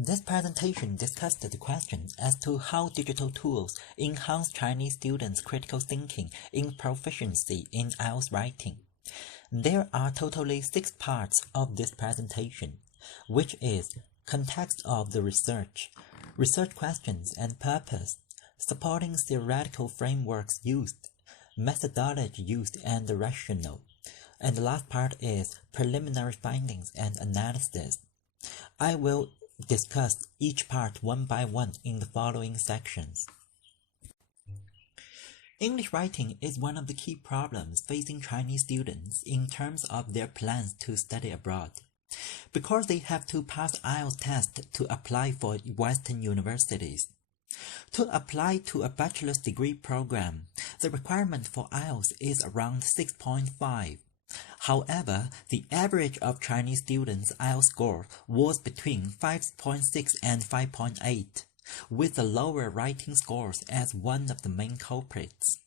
This presentation discussed the question as to how digital tools enhance Chinese students' critical thinking in proficiency in IELTS writing. There are totally 6 parts of this presentation, which is context of the research, research questions and purpose, supporting theoretical frameworks used, methodology used and the rationale, and the last part is preliminary findings and analysis. I will discuss each part one by one in the following sections. English writing is one of the key problems facing Chinese students in terms of their plans to study abroad, because they have to pass IELTS test to apply for Western universities. To apply to a bachelor's degree program, the requirement for IELTS is around 6.5. However, the average of Chinese students' IELTS score was between 5.6 and 5.8, with the lower writing scores as one of the main culprits.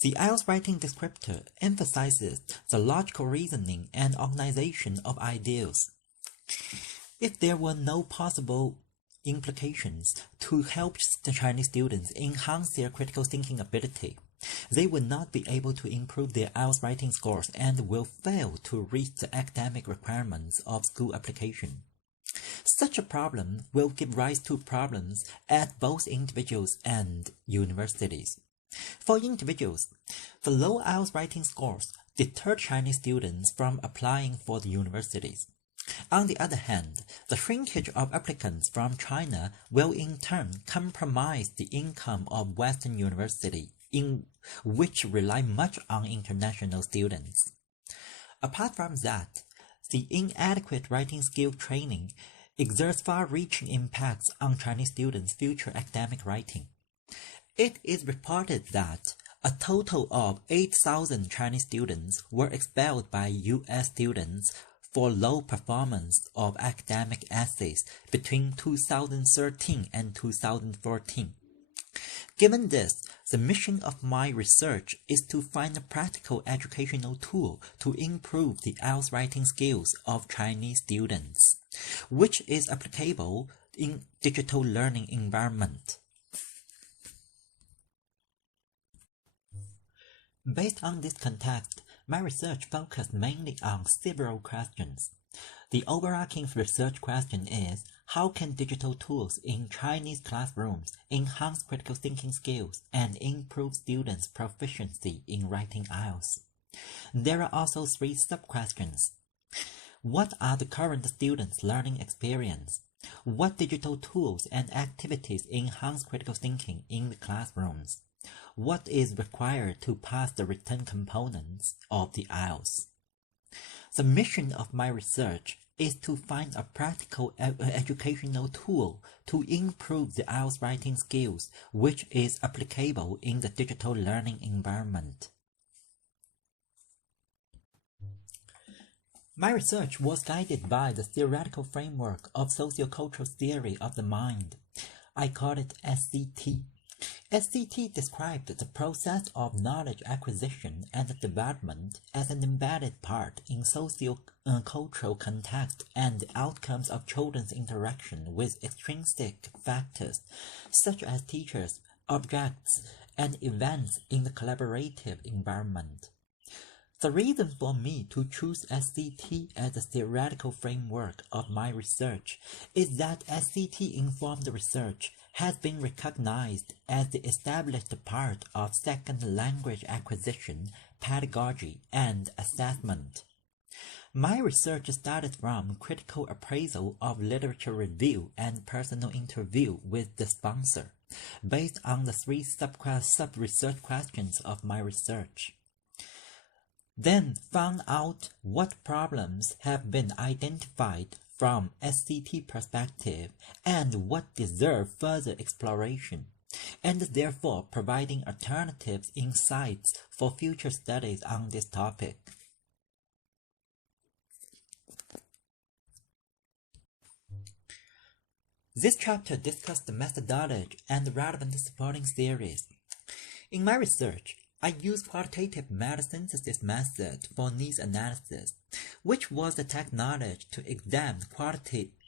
The IELTS writing descriptor emphasizes the logical reasoning and organization of ideas. If there were no possible implications to help the Chinese students enhance their critical thinking ability, they would not be able to improve their IELTS writing scores and will fail to reach the academic requirements of school application. Such a problem will give rise to problems at both individuals and universities. For individuals, the low IELTS writing scores deter Chinese students from applying for the universities. On the other hand, the shrinkage of applicants from China will in turn compromise the income of Western universities, in which rely much on international students. Apart from that, the inadequate writing skill training exerts far-reaching impacts on Chinese students' future academic writing. It is reported that a total of 8,000 Chinese students were expelled by U.S. students for low performance of academic essays between 2013 and 2014. Given this, the mission of my research is to find a practical educational tool to improve the IELTS writing skills of Chinese students, which is applicable in digital learning environment. Based on this context, my research focused mainly on several questions. The overarching research question is, how can digital tools in Chinese classrooms enhance critical thinking skills and improve students' proficiency in writing IELTS? There are also 3 sub-questions. What are the current students' learning experience? What digital tools and activities enhance critical thinking in the classrooms? What is required to pass the written components of the IELTS? The mission of my research is to find a practical educational tool to improve the IELTS writing skills, which is applicable in the digital learning environment. My research was guided by the theoretical framework of sociocultural theory of the mind. I call it SCT. SCT described the process of knowledge acquisition and development as an embedded part in socio-cultural context and the outcomes of children's interaction with extrinsic factors, such as teachers, objects, and events in the collaborative environment. The reason for me to choose SCT as the theoretical framework of my research is that SCT-informed research has been recognized as the established part of second language acquisition, pedagogy, and assessment. My research started from critical appraisal of literature review and personal interview with the sponsor, based on the 3 sub-research questions of my research. Then found out what problems have been identified from SCT perspective and what deserve further exploration, and therefore providing alternative insights for future studies on this topic. This chapter discussed the methodology and the relevant supporting theories. In my research, I used qualitative meta-synthesis method for needs analysis, which was the technology to examine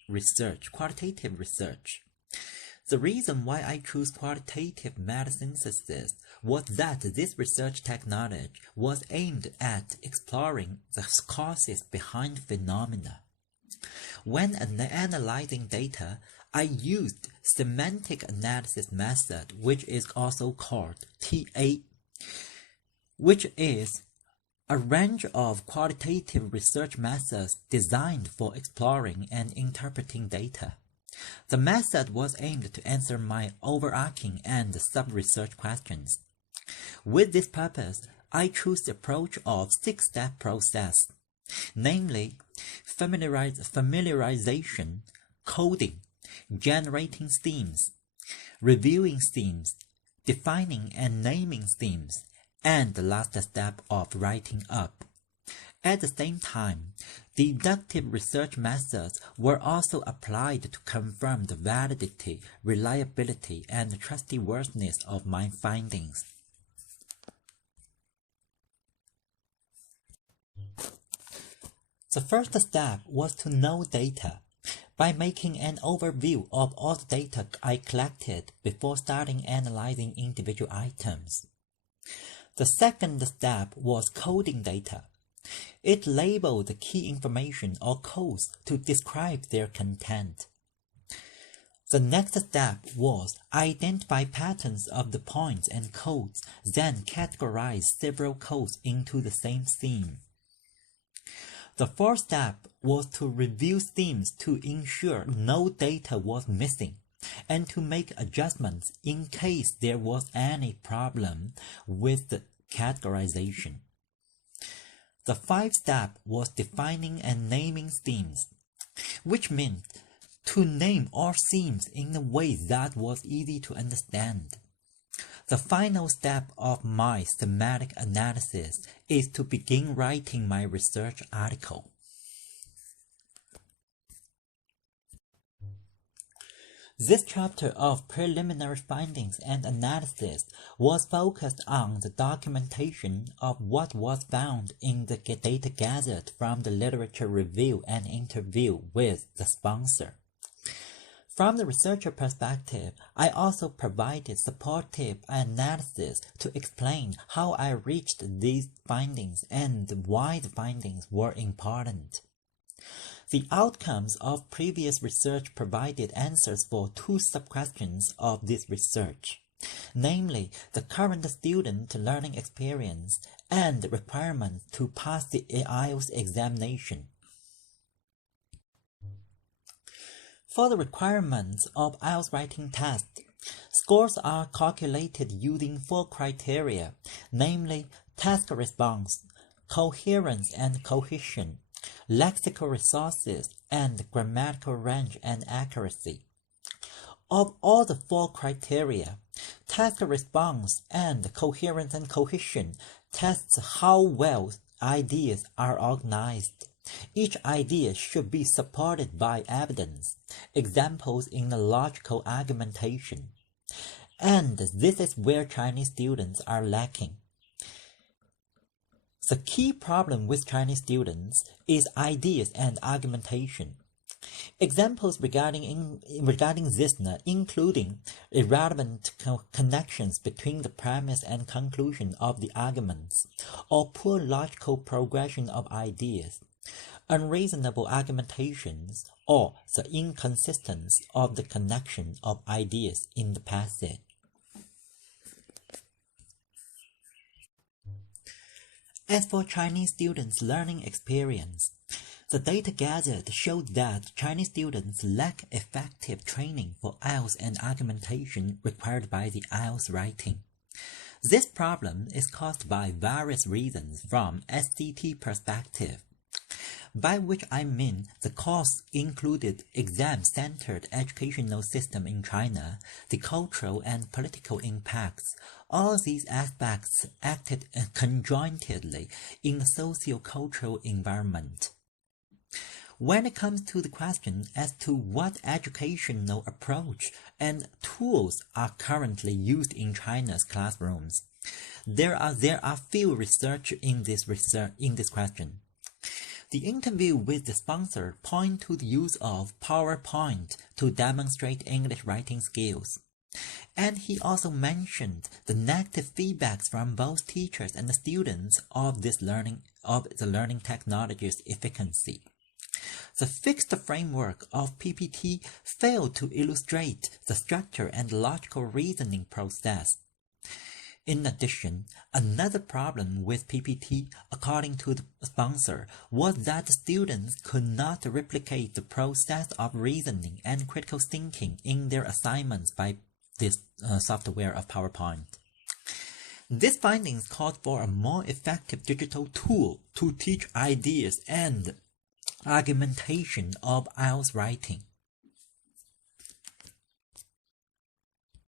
research, qualitative research. The reason why I chose qualitative meta-synthesis was that this research technology was aimed at exploring the causes behind phenomena. When analyzing data, I used semantic analysis method, which is also called TA, which is a range of qualitative research methods designed for exploring and interpreting data. The method was aimed to answer my overarching and sub-research questions. With this purpose, I chose the approach of 6-step process, namely familiarization, coding, generating themes, reviewing themes, defining and naming themes, and the last step of writing up. At the same time, deductive research methods were also applied to confirm the validity, reliability, and trustworthiness of my findings. The first step was to know data by making an overview of all the data I collected before starting analyzing individual items. The second step was coding data. It labeled the key information or codes to describe their content. The next step was identify patterns of the points and codes, then categorize several codes into the same theme. The fourth step was to review themes to ensure no data was missing and to make adjustments in case there was any problem with the categorization. The fifth step was defining and naming themes, which meant to name all themes in a way that was easy to understand. The final step of my thematic analysis is to begin writing my research article. This chapter of preliminary findings and analysis was focused on the documentation of what was found in the data gathered from the literature review and interview with the sponsor. From the researcher perspective, I also provided supportive analysis to explain how I reached these findings and why the findings were important. The outcomes of previous research provided answers for two sub-questions of this research, namely the current student learning experience and the requirements to pass the IELTS examination. For the requirements of IELTS writing test, scores are calculated using 4 criteria, namely task response, coherence and cohesion, lexical resources, and grammatical range and accuracy. Of all the 4 criteria, task response and coherence and cohesion tests how well ideas are organized. Each idea should be supported by evidence, examples in the logical argumentation. And this is where Chinese students are lacking. The key problem with Chinese students is ideas and argumentation. Examples regarding this including irrelevant connections between the premise and conclusion of the arguments, or poor logical progression of ideas, unreasonable argumentations, or the inconsistency of the connection of ideas in the passage. As for Chinese students' learning experience, the data gathered showed that Chinese students lack effective training for IELTS and argumentation required by the IELTS writing. This problem is caused by various reasons from SCT perspective, by which I mean the course included exam-centered educational system in China, the cultural and political impacts. All these aspects acted conjointly in the socio-cultural environment. When it comes to the question as to what educational approach and tools are currently used in China's classrooms, there are few research in this question. The interview with the sponsor pointed to the use of PowerPoint to demonstrate English writing skills. And he also mentioned the negative feedbacks from both teachers and the students of the learning technology's efficacy. The fixed framework of PPT failed to illustrate the structure and logical reasoning process. In addition, another problem with PPT, according to the sponsor, was that the students could not replicate the process of reasoning and critical thinking in their assignments by this software of PowerPoint. These findings called for a more effective digital tool to teach ideas and argumentation of IELTS writing.